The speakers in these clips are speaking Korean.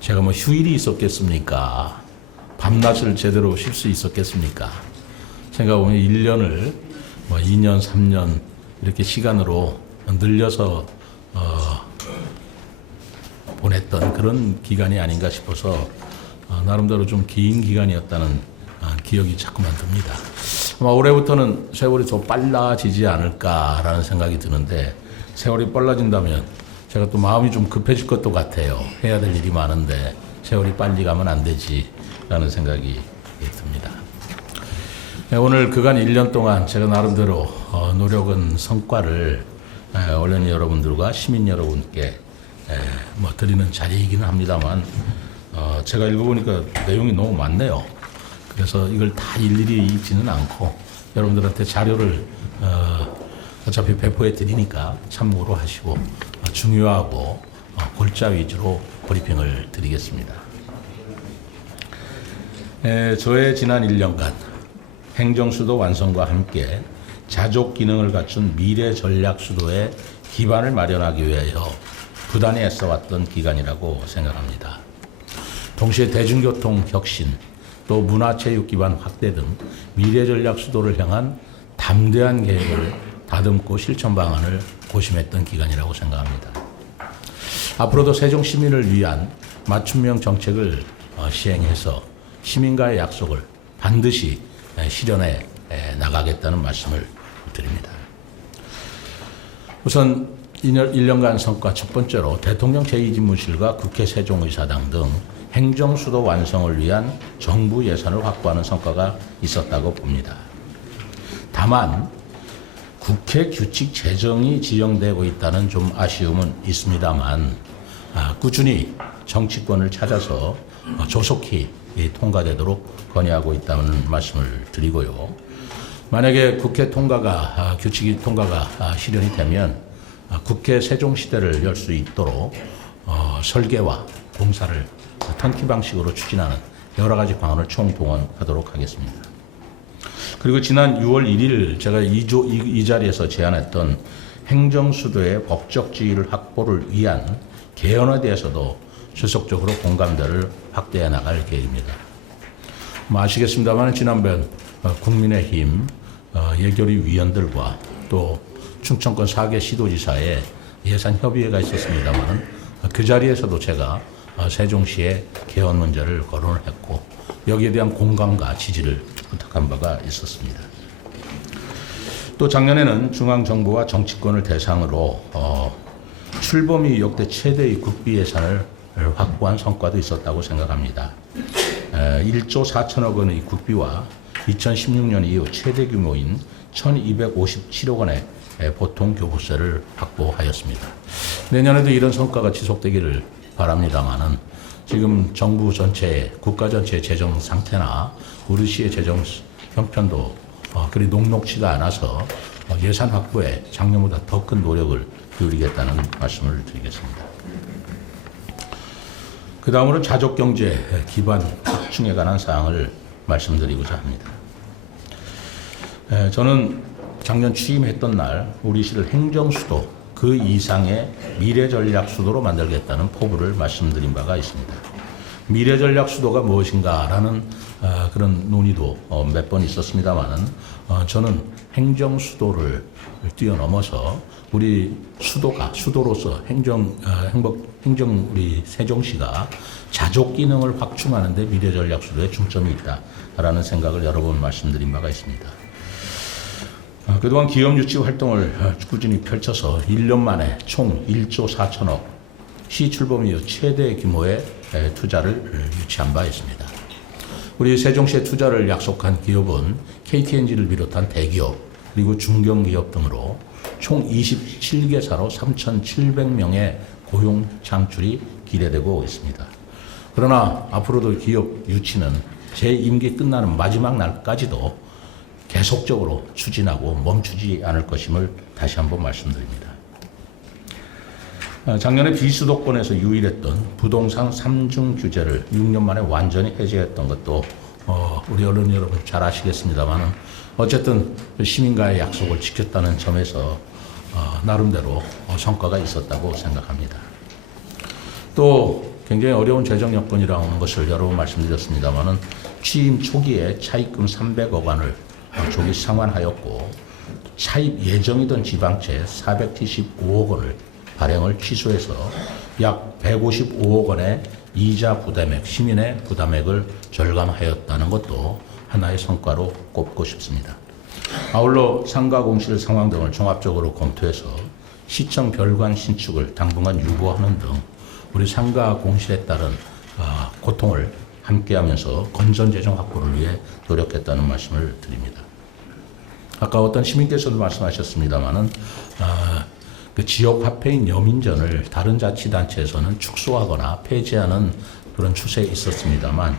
제가 뭐 휴일이 있었겠습니까? 밤낮을 제대로 쉴 수 있었겠습니까? 생각해보면 1년을 뭐 2년, 3년 이렇게 시간으로 늘려서 보냈던 그런 기간이 아닌가 싶어서 나름대로 좀 긴 기간이었다는 기억이 자꾸만 듭니다. 아마 올해부터는 세월이 더 빨라지지 않을까라는 생각이 드는데, 세월이 빨라진다면 제가 또 마음이 좀 급해질 것도 같아요. 해야 될 일이 많은데 세월이 빨리 가면 안 되지라는 생각이 듭니다. 오늘 그간 1년 동안 제가 나름대로 노력은 성과를 언론 여러분들과 시민 여러분께 드리는 자리이기는 합니다만, 제가 읽어보니까 내용이 너무 많네요. 그래서 이걸 다 일일이 읽지는 않고 여러분들한테 자료를 어차피 배포해 드리니까 참고로 하시고 중요하고 골자 위주로 브리핑을 드리겠습니다. 저의 지난 1년간 행정수도 완성과 함께 자족 기능을 갖춘 미래 전략 수도의 기반을 마련하기 위하여 부단히 애써왔던 기간이라고 생각합니다. 동시에 대중교통 혁신, 또 문화체육 기반 확대 등 미래 전략 수도를 향한 담대한 계획을 다듬고 실천 방안을 고심했던 기간이라고 생각합니다. 앞으로도 세종 시민을 위한 맞춤형 정책을 시행해서 시민과의 약속을 반드시 실현해 나가겠다는 말씀을 드립니다. 우선 1년간 성과 첫 번째로 대통령 제2집무실과 국회 세종의사당 등 행정수도 완성을 위한 정부 예산을 확보하는 성과가 있었다고 봅니다. 다만 국회 규칙 제정이 지연되고 있다는 좀 아쉬움은 있습니다만, 꾸준히 정치권을 찾아서 조속히 통과되도록 건의하고 있다는 말씀을 드리고요. 만약에 국회 통과가 규칙이 통과가 실현이 되면 국회 세종시대를 열 수 있도록 설계와 공사를 턴키 방식으로 추진하는 여러 가지 방안을 총동원하도록 하겠습니다. 그리고 지난 6월 1일 제가 이 자리에서 제안했던 행정수도의 법적 지위를 확보를 위한 개헌에 대해서도 지속적으로 공감대를 확대해 나갈 계획입니다. 아시겠습니다만 지난번 국민의힘 예결위 위원들과 또 충청권 4개 시도지사의 예산 협의회가 있었습니다만, 그 자리에서도 제가 세종시의 개헌 문제를 거론을 했고 여기에 대한 공감과 지지를 부탁한 바가 있었습니다. 또 작년에는 중앙정부와 정치권을 대상으로 출범이 역대 최대의 국비 예산을 확보한 성과도 있었다고 생각합니다. 1조 4천억 원의 국비와 2016년 이후 최대 규모인 1257억 원의 보통교부세를 확보하였습니다. 내년에도 이런 성과가 지속되기를 바랍니다만은, 지금 정부 전체의 국가 전체의 재정 상태나 우리 시의 재정 형편도 그리 녹록지가 않아서 예산 확보에 작년보다 더 큰 노력을 기울이겠다는 말씀을 드리겠습니다. 그 다음으로 자족경제 기반 확충에 관한 사항을 말씀드리고자 합니다. 저는 작년 취임했던 날 우리 시를 행정수도 그 이상의 미래전략수도로 만들겠다는 포부를 말씀드린 바가 있습니다. 미래전략수도가 무엇인가라는 그런 논의도 몇 번 있었습니다만은, 저는 행정수도를 뛰어넘어서 우리 수도로서 우리 세종시가 자족 기능을 확충하는 데 미래전략수도에 중점이 있다라는 생각을 여러 번 말씀드린 바가 있습니다. 그동안 기업 유치 활동을 꾸준히 펼쳐서 1년 만에 총 1조 4천억, 시 출범 이후 최대 규모의 투자를 유치한 바 있습니다. 우리 세종시에 투자를 약속한 기업은 KTNG를 비롯한 대기업, 그리고 중견기업 등으로 총 27개사로 3,700명의 고용 창출이 기대되고 있습니다. 그러나 앞으로도 기업 유치는 제 임기 끝나는 마지막 날까지도 계속적으로 추진하고 멈추지 않을 것임을 다시 한번 말씀드립니다. 작년에 비수도권에서 유일했던 부동산 3중 규제를 6년 만에 완전히 해제했던 것도 우리 언론 여러분 잘 아시겠습니다만, 어쨌든 시민과의 약속을 지켰다는 점에서 나름대로 성과가 있었다고 생각합니다. 또 굉장히 어려운 재정 여건이라는 것을 여러 번 말씀드렸습니다만은 취임 초기에 차입금 300억 원을 조기 상환하였고 차입 예정이던 지방채 475억 원을 발행을 취소해서 약 155억 원의 이자 부담액, 시민의 부담액을 절감하였다는 것도 하나의 성과로 꼽고 싶습니다. 아울러 상가 공실 상황 등을 종합적으로 검토해서 시청 별관 신축을 당분간 유보하는 등 우리 상가 공실에 따른 고통을 함께하면서 건전 재정 확보를 위해 노력했다는 말씀을 드립니다. 아까 어떤 시민께서도 말씀하셨습니다마는 그 지역 화폐인 여민전을 다른 자치단체에서는 축소하거나 폐지하는 그런 추세에 있었습니다만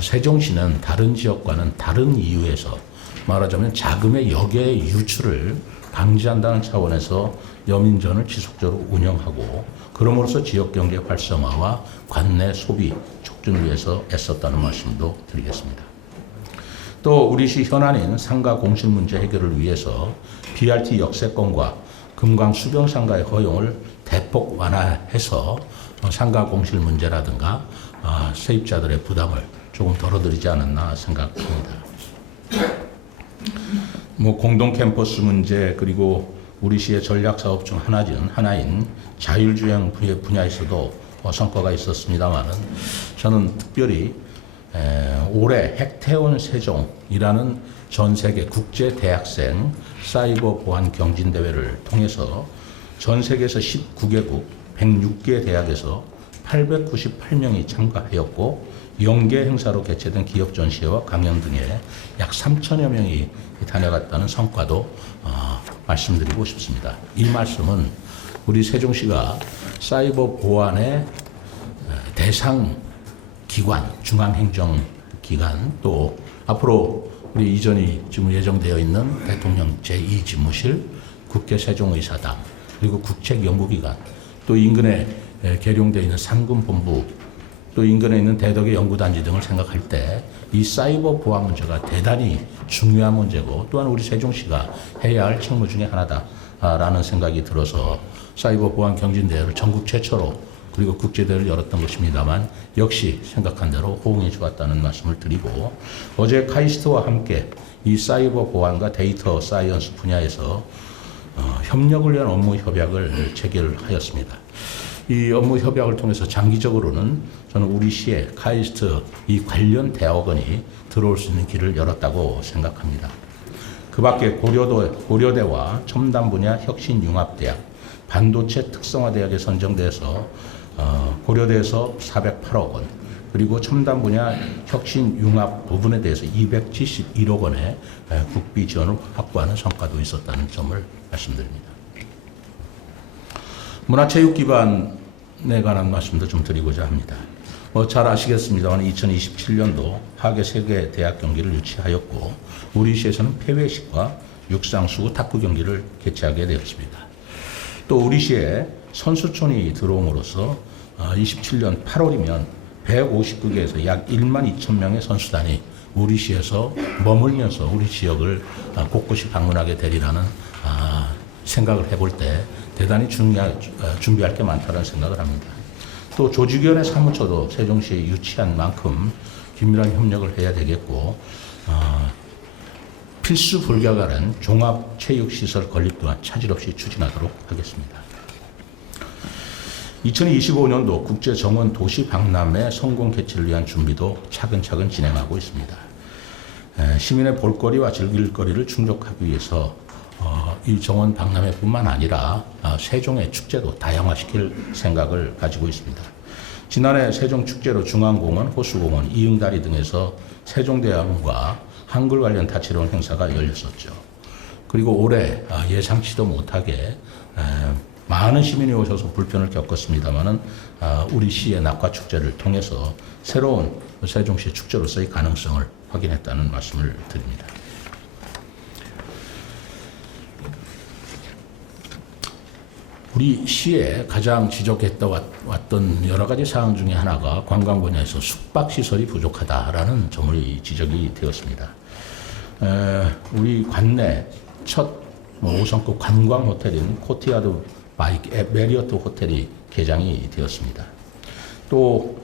세종시는 다른 지역과는 다른 이유에서 말하자면 자금의 역외 유출을 방지한다는 차원에서 여민전을 지속적으로 운영하고 그럼으로써 지역 경제 활성화와 관내 소비 촉진을 위해서 애썼다는 말씀도 드리겠습니다. 또 우리 시 현안인 상가 공실 문제 해결을 위해서 BRT 역세권과 금강 수변 상가의 허용을 대폭 완화해서 상가 공실 문제라든가 세입자들의 부담을 조금 덜어드리지 않았나 생각합니다. 공동 캠퍼스 문제 그리고 우리 시의 전략 사업 중 하나인 자율주행 분야에서도 성과가 있었습니다만은 저는 특별히 올해 핵태원 세종이라는 전 세계 국제 대학생 사이버 보안 경진 대회를 통해서 전 세계에서 19개국 106개 대학에서 898명이 참가하였고 연계 행사로 개최된 기업 전시회와 강연 등에 약 3천여 명이 다녀갔다는 성과도 말씀드리고 싶습니다. 이 말씀은 우리 세종시가 사이버 보안의 대상 기관, 중앙행정기관 또 앞으로 우리 이전이 지금 예정되어 있는 대통령 제2집무실, 국회 세종의사당 그리고 국책연구기관 또 인근에 계룡되어 있는 상금본부 또 인근에 있는 대덕의 연구단지 등을 생각할 때 이 사이버 보안 문제가 대단히 중요한 문제고 또한 우리 세종시가 해야 할 책무 중에 하나다라는 생각이 들어서 사이버 보안 경진대회를 전국 최초로 그리고 국제대회를 열었던 것입니다만 역시 생각한 대로 호응이 좋았다는 말씀을 드리고 어제 카이스트와 함께 이 사이버 보안과 데이터 사이언스 분야에서 협력을 위한 업무 협약을 체결하였습니다. 이 업무 협약을 통해서 장기적으로는 저는 우리 시에 카이스트 이 관련 대학원이 들어올 수 있는 길을 열었다고 생각합니다. 그 밖에 고려대와 첨단 분야 혁신융합대학, 반도체 특성화대학에 선정돼서 고려대에서 408억 원, 그리고 첨단 분야 혁신융합 부분에 대해서 271억 원의 국비 지원을 확보하는 성과도 있었다는 점을 말씀드립니다. 문화체육 기반에 관한 말씀도 좀 드리고자 합니다. 잘 아시겠습니다만 2027년도 하계 세계 대학 경기를 유치하였고 우리 시에서는 폐회식과 육상수구 탁구 경기를 개최하게 되었습니다. 또 우리 시에 선수촌이 들어옴으로써 27년 8월이면 159개에서 약 1만 2천 명의 선수단이 우리 시에서 머물면서 우리 지역을 곳곳이 방문하게 되리라는 생각을 해볼 때 대단히 준비할 게 많다는 생각을 합니다. 또 조직위원회 사무처도 세종시에 유치한 만큼 긴밀한 협력을 해야 되겠고 필수 불가결한 종합체육시설 건립 또한 차질 없이 추진하도록 하겠습니다. 2025년도 국제정원 도시 박람회 성공 개최를 위한 준비도 차근차근 진행하고 있습니다. 시민의 볼거리와 즐길거리를 충족하기 위해서 이 정원 박람회뿐만 아니라 세종의 축제도 다양화시킬 생각을 가지고 있습니다. 지난해 세종축제로 중앙공원, 호수공원, 이응다리 등에서 세종대왕과 한글 관련 다채로운 행사가 열렸었죠. 그리고 올해 예상치도 못하게 많은 시민이 오셔서 불편을 겪었습니다마는 우리 시의 낙화축제를 통해서 새로운 세종시 축제로서의 가능성을 확인했다는 말씀을 드립니다. 우리 시에 가장 지적했다 왔던 여러 가지 사항 중에 하나가 관광 분야에서 숙박시설이 부족하다라는 점이 지적이 되었습니다. 우리 관내 첫 5성급 관광 호텔인 코티야드 바이 메리어트 호텔이 개장이 되었습니다. 또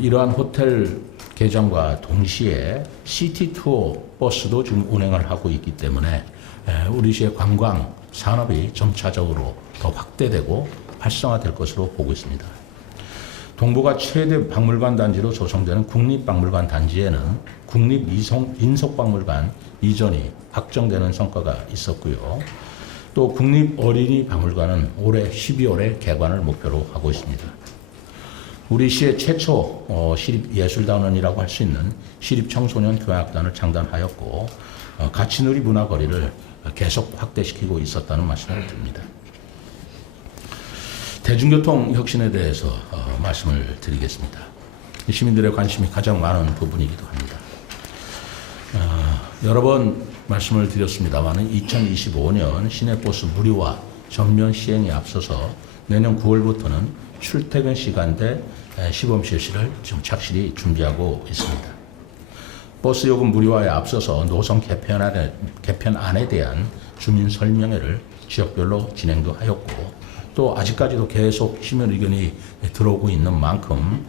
이러한 호텔 개장과 동시에 시티 투어 버스도 지금 운행을 하고 있기 때문에 우리 시의 관광 산업이 점차적으로 더 확대되고 활성화될 것으로 보고 있습니다. 동북아 최대 박물관 단지로 조성되는 국립박물관 단지에는 국립인속박물관 이전이 확정되는 성과가 있었고요. 또 국립어린이박물관은 올해 12월에 개관을 목표로 하고 있습니다. 우리 시의 최초 시립예술단원이라고 할 수 있는 시립청소년교향악단을 창단하였고 가치누리 문화거리를 계속 확대시키고 있었다는 말씀을 드립니다. 대중교통 혁신에 대해서 말씀을 드리겠습니다. 시민들의 관심이 가장 많은 부분이기도 합니다. 여러 번 말씀을 드렸습니다만 2025년 시내버스 무료화 전면 시행에 앞서서 내년 9월부터는 출퇴근 시간대 시범 실시를 지금 착실히 준비하고 있습니다. 버스 요금 무료화에 앞서서 노선 개편안에 대한 주민 설명회를 지역별로 진행도 하였고 또 아직까지도 계속 시민 의견이 들어오고 있는 만큼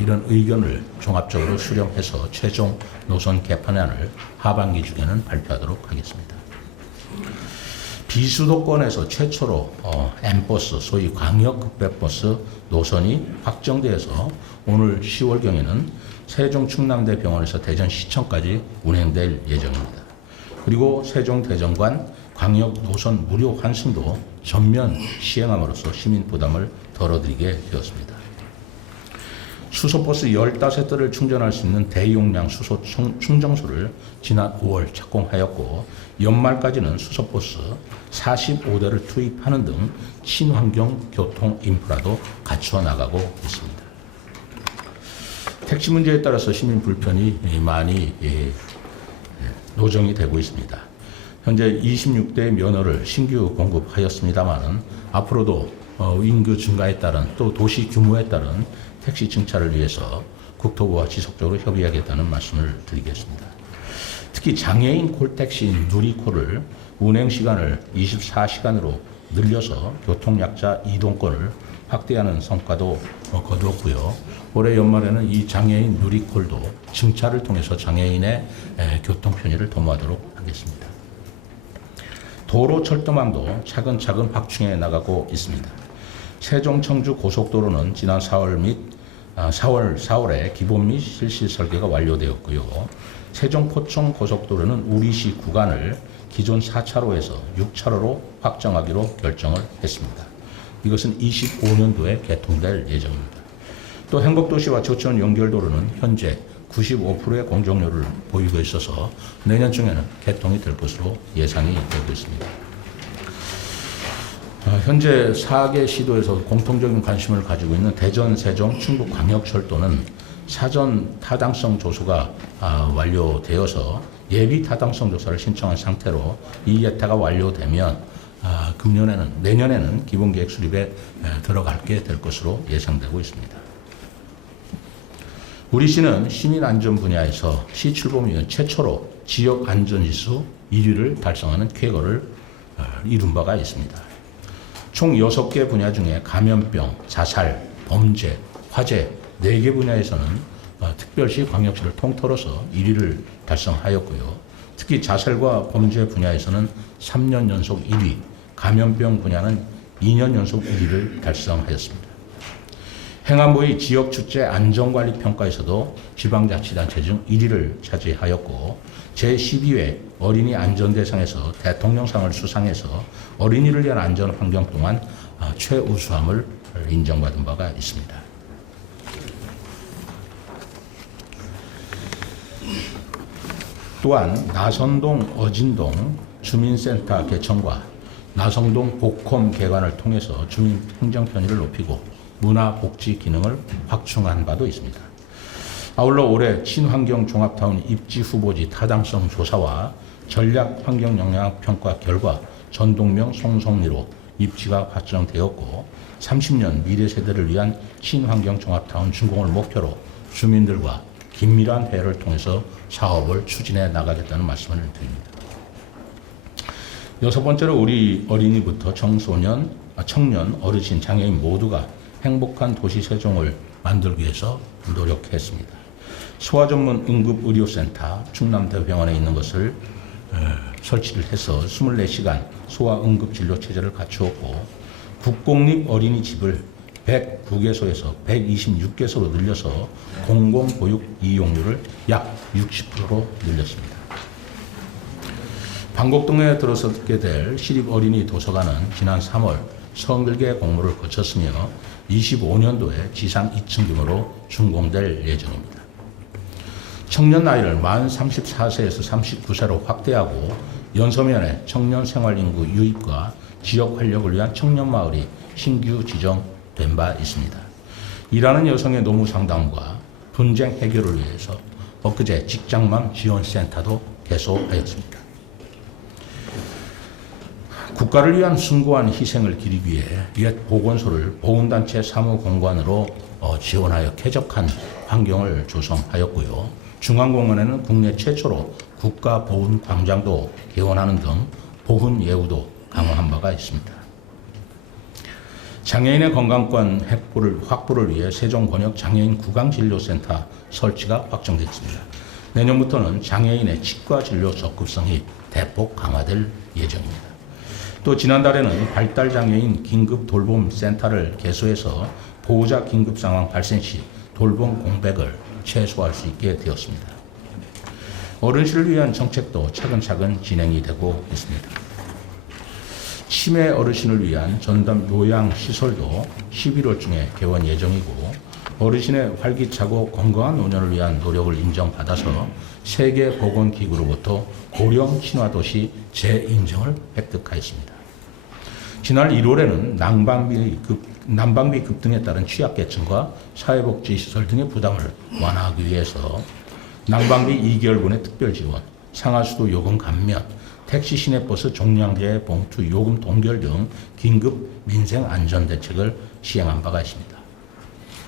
이런 의견을 종합적으로 수렴해서 최종 노선 개편안을 하반기 중에는 발표하도록 하겠습니다. 비수도권에서 최초로 M버스, 소위 광역급배버스 노선이 확정되어서 오늘 10월경에는 세종 충남대병원에서 대전시청까지 운행될 예정입니다. 그리고 세종대전간 광역 노선 무료 환승도 전면 시행함으로써 시민 부담을 덜어드리게 되었습니다. 수소버스 15대를 충전할 수 있는 대용량 수소 충정소를 지난 5월 착공하였고 연말까지는 수소버스 45대를 투입하는 등 친환경 교통 인프라도 갖추어 나가고 있습니다. 택시 문제에 따라서 시민 불편이 많이 노정이 되고 있습니다. 현재 26대 면허를 신규 공급하였습니다만 앞으로도 인구 증가에 따른 또 도시 규모에 따른 택시 증차를 위해서 국토부와 지속적으로 협의하겠다는 말씀을 드리겠습니다. 특히 장애인 콜택시인 누리콜을 운행 시간을 24시간으로 늘려서 교통약자 이동권을 확대하는 성과도 거두었고요. 올해 연말에는 이 장애인 누리콜도 증차를 통해서 장애인의 교통 편의를 도모하도록 하겠습니다. 도로 철도망도 차근차근 확충해 나가고 있습니다. 세종 청주 고속도로는 지난 4월에 기본 및 실시 설계가 완료되었고요. 세종 포청 고속도로는 우리시 구간을 기존 4차로에서 6차로로 확정하기로 결정을 했습니다. 이것은 25년도에 개통될 예정입니다. 또 행복도시와 저천 연결도로는 현재 95%의 공정률을 보이고 있어서 내년 중에는 개통이 될 것으로 예상이 되고 있습니다. 현재 4개 시도에서 공통적인 관심을 가지고 있는 대전, 세종, 충북 광역철도는 사전 타당성 조사가 완료되어서 예비 타당성 조사를 신청한 상태로 이 예타가 완료되면 내년에는 기본계획 수립에 들어가게 될 것으로 예상되고 있습니다. 우리 시는 시민안전 분야에서 시 출범 이후 최초로 지역 안전지수 1위를 달성하는 쾌거를 이룬 바가 있습니다. 총 6개 분야 중에 감염병, 자살, 범죄, 화재 4개 분야에서는 특별시, 광역시를 통틀어서 1위를 달성하였고요. 특히 자살과 범죄 분야에서는 3년 연속 1위, 감염병 분야는 2년 연속 1위를 달성하였습니다. 행안부의 지역축제 안전관리평가에서도 지방자치단체 중 1위를 차지하였고 제12회 어린이 안전대상에서 대통령상을 수상해서 어린이를 위한 안전환경 또한 최우수함을 인정받은 바가 있습니다. 또한 나선동, 어진동 주민센터 개천과 나성동 복홈 개관을 통해서 주민 행정 편의를 높이고 문화 복지 기능을 확충한 바도 있습니다. 아울러 올해 친환경 종합타운 입지 후보지 타당성 조사와 전략 환경 영향 평가 결과 전동명 송송리로 입지가 확정되었고 30년 미래 세대를 위한 친환경 종합타운 준공을 목표로 주민들과 긴밀한 회의를 통해서 사업을 추진해 나가겠다는 말씀을 드립니다. 여섯 번째로 우리 어린이부터 청년, 어르신, 장애인 모두가 행복한 도시 세종을 만들기 위해서 노력했습니다. 소아 전문 응급의료센터 충남대병원에 있는 것을 설치를 해서 24시간 소아 응급진료 체제를 갖추었고, 국공립 어린이집을 109개소에서 126개소로 늘려서 공공보육 이용률을 약 60%로 늘렸습니다. 방곡동에 들어서게 될 시립어린이 도서관은 지난 3월 성글계 공모를 거쳤으며 25년도에 지상 2층 규모로 준공될 예정입니다. 청년 나이를 만 34세에서 39세로 확대하고 연서면에 청년 생활 인구 유입과 지역 활력을 위한 청년 마을이 신규 지정된 바 있습니다. 일하는 여성의 노무 상담과 분쟁 해결을 위해서 엊그제 직장맘 지원센터도 개소하였습니다. 국가를 위한 숭고한 희생을 기리기 위해 옛 보건소를 보훈단체 사무공간으로 지원하여 쾌적한 환경을 조성하였고요. 중앙공원에는 국내 최초로 국가보훈광장도 개원하는 등 보훈 예우도 강화한 바가 있습니다. 장애인의 건강권 확보를 위해 세종권역 장애인 구강진료센터 설치가 확정됐습니다. 내년부터는 장애인의 치과진료 접근성이 대폭 강화될 예정입니다. 또 지난달에는 발달장애인 긴급돌봄센터를 개소해서 보호자 긴급상황 발생 시 돌봄 공백을 최소화할 수 있게 되었습니다. 어르신을 위한 정책도 차근차근 진행이 되고 있습니다. 치매 어르신을 위한 전담 요양시설도 11월 중에 개원 예정이고, 어르신의 활기차고 건강한 노년을 위한 노력을 인정받아서 세계보건기구로부터 고령 친화도시 재인정을 획득하였습니다. 지난 1월에는 난방비 급등에 따른 취약계층과 사회복지시설 등의 부담을 완화하기 위해서 난방비 2개월분의 특별지원, 상하수도 요금 감면, 택시 시내버스 종량제 봉투 요금 동결 등 긴급 민생 안전대책을 시행한 바가 있습니다.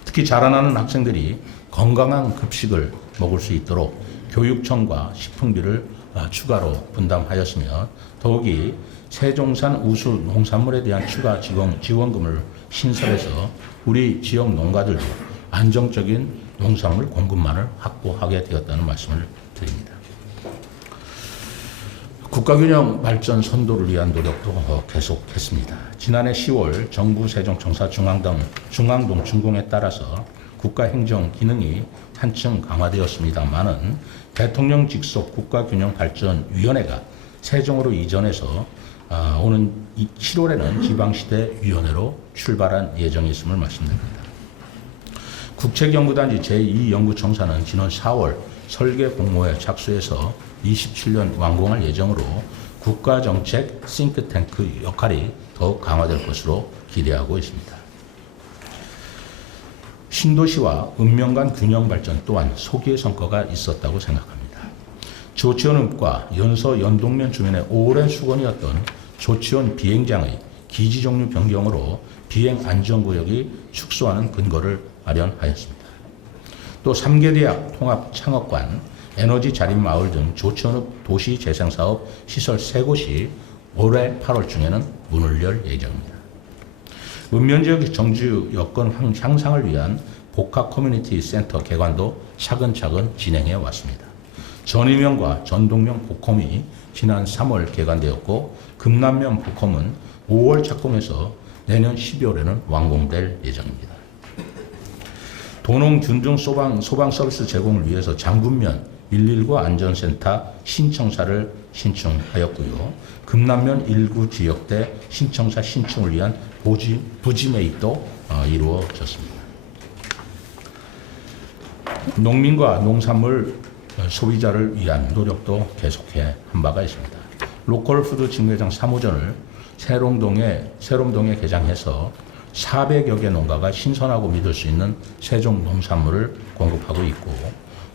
특히 자라나는 학생들이 건강한 급식을 먹을 수 있도록 교육청과 식품비를 추가로 분담하였으며, 더욱이 세종산 우수 농산물에 대한 추가 지원금을 신설해서 우리 지역 농가들도 안정적인 농산물 공급망을 확보하게 되었다는 말씀을 드립니다. 국가균형 발전 선도를 위한 노력도 계속했습니다. 지난해 10월 정부 세종청사 중앙동 준공에 따라서 국가행정 기능이 한층 강화되었습니다마는 대통령 직속 국가균형발전위원회가 세종으로 이전해서 오는 7월에는 지방시대위원회로 출발한 예정이 있음을 말씀드립니다. 국책연구단지 제2연구청사는 지난 4월 설계 공모에 착수해서 27년 완공할 예정으로 국가정책 싱크탱크 역할이 더욱 강화될 것으로 기대하고 있습니다. 신도시와 읍면 간 균형 발전 또한 소기의 성과가 있었다고 생각합니다. 조치원읍과 연서 연동면 주변에 오랜 수건이었던 조치원 비행장의 기지 종류 변경으로 비행 안전구역이 축소하는 근거를 마련하였습니다. 또 3개 대학 통합 창업관, 에너지 자립마을 등 조치원읍 도시재생사업 시설 3곳이 올해 8월 중에는 문을 열 예정입니다. 읍면지역 정주 여건 향상을 위한 복합 커뮤니티 센터 개관도 차근차근 진행해 왔습니다. 전이면과 전동면 복컴이 지난 3월 개관되었고, 금남면 복컴은 5월 착공해서 내년 12월에는 완공될 예정입니다. 도농 균등 소방 서비스 제공을 위해서 장군면 119 안전센터 신청사를 신청하였고요. 금남면 1구 지역대 신청사 신청을 위한 부지 매입도 이루어졌습니다. 농민과 농산물 소비자를 위한 노력도 계속해 한 바가 있습니다. 로컬푸드 직매장 3호점을 세롬동에 개장해서 400여 개 농가가 신선하고 믿을 수 있는 세종 농산물을 공급하고 있고,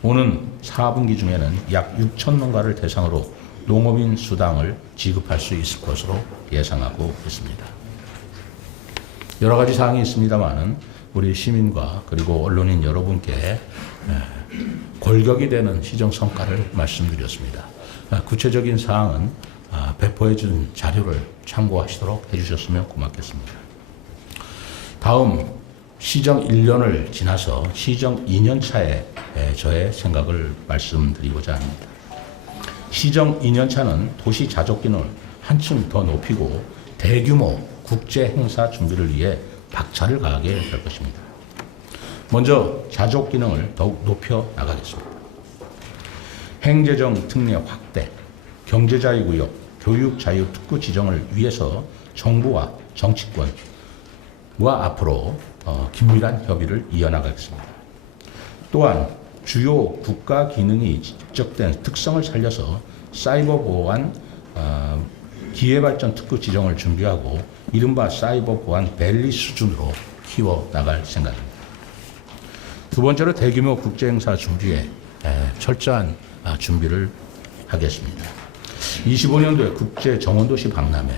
오는 4분기 중에는 약 6천 농가를 대상으로 농업인 수당을 지급할 수 있을 것으로 예상하고 있습니다. 여러 가지 사항이 있습니다만 우리 시민과 그리고 언론인 여러분께 골격이 되는 시정 성과를 말씀드렸습니다. 구체적인 사항은 배포해 준 자료를 참고하시도록 해주셨으면 고맙겠습니다. 다음 시정 1년을 지나서 시정 2년 차에 저의 생각을 말씀드리고자 합니다. 시정 2년 차는 도시 자족 기능을 한층 더 높이고 대규모 국제 행사 준비를 위해 박차를 가하게 될 것입니다. 먼저 자족 기능을 더욱 높여 나가겠습니다. 행재정 특례 확대, 경제자유구역, 교육자유 특구 지정을 위해서 정부와 정치권과 앞으로 긴밀한 협의를 이어나가겠습니다. 또한 주요 국가 기능이 집적된 특성을 살려서 사이버 보안 기회발전 특구 지정을 준비하고 이른바 사이버 보안 밸리 수준으로 키워나갈 생각입니다. 두 번째로 대규모 국제행사 준비에 철저한 준비를 하겠습니다. 25년도에 국제 정원도시 박람회,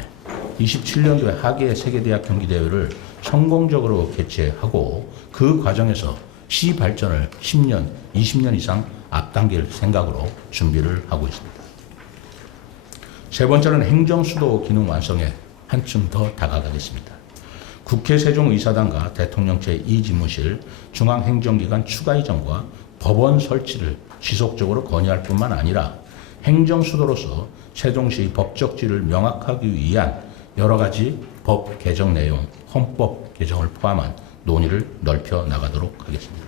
27년도에 하계 세계대학 경기대회를 성공적으로 개최하고 그 과정에서 시 발전을 10년, 20년 이상 앞당길 생각으로 준비를 하고 있습니다. 세 번째는 행정수도 기능 완성에 한층 더 다가가겠습니다. 국회 세종의사당과 대통령 제2집무실, 중앙행정기관 추가 이전과 법원 설치를 지속적으로 건의할 뿐만 아니라 행정수도로서 세종시 법적 지위를 명확하기 위한 여러 가지 법 개정 내용, 헌법 개정을 포함한 논의를 넓혀 나가도록 하겠습니다.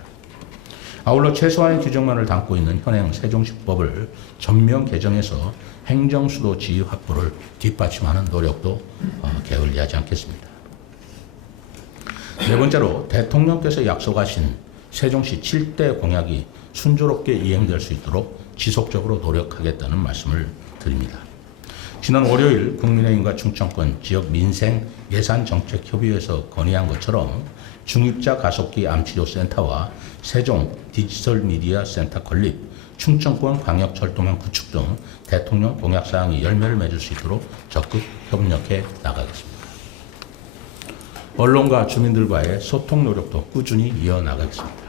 아울러 최소한의 규정만을 담고 있는 현행 세종시법을 전면 개정해서 행정수도 지위 확보를 뒷받침하는 노력도 게을리하지 않겠습니다. 네 번째로 대통령께서 약속하신 세종시 7대 공약이 순조롭게 이행될 수 있도록 지속적으로 노력하겠다는 말씀을 드립니다. 지난 월요일 국민의힘과 충청권 지역 민생 예산정책협의회에서 건의한 것처럼 중입자 가속기 암치료센터와 세종 디지털미디어 센터 건립, 충청권 광역철도망 구축 등 대통령 공약사항이 열매를 맺을 수 있도록 적극 협력해 나가겠습니다. 언론과 주민들과의 소통 노력도 꾸준히 이어나가겠습니다.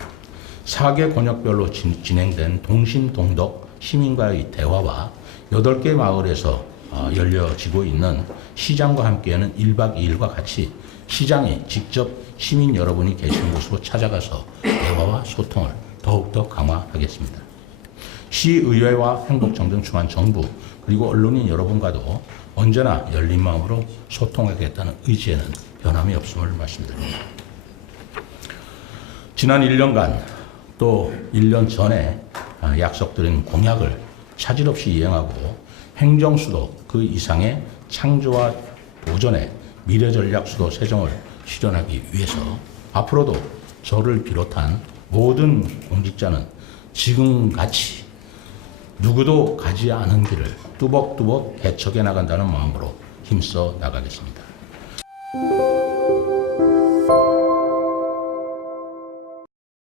4개 권역별로 진행된 동신동덕 시민과의 대화와 8개 마을에서 열려지고 있는 시장과 함께하는 1박 2일과 같이 시장이 직접 시민 여러분이 계시는 곳으로 찾아가서 대화와 소통을 더욱더 강화하겠습니다. 시의회와 행복정 등 중앙정부 그리고 언론인 여러분과도 언제나 열린 마음으로 소통하겠다는 의지에는 변함이 없음을 말씀드립니다. 지난 1년간 또 1년 전에 약속드린 공약을 차질 없이 이행하고 행정수도 그 이상의 창조와 도전의 미래전략수도 세종을 실현하기 위해서 앞으로도 저를 비롯한 모든 공직자는 지금같이 누구도 가지 않은 길을 뚜벅뚜벅 개척해 나간다는 마음으로 힘써 나가겠습니다.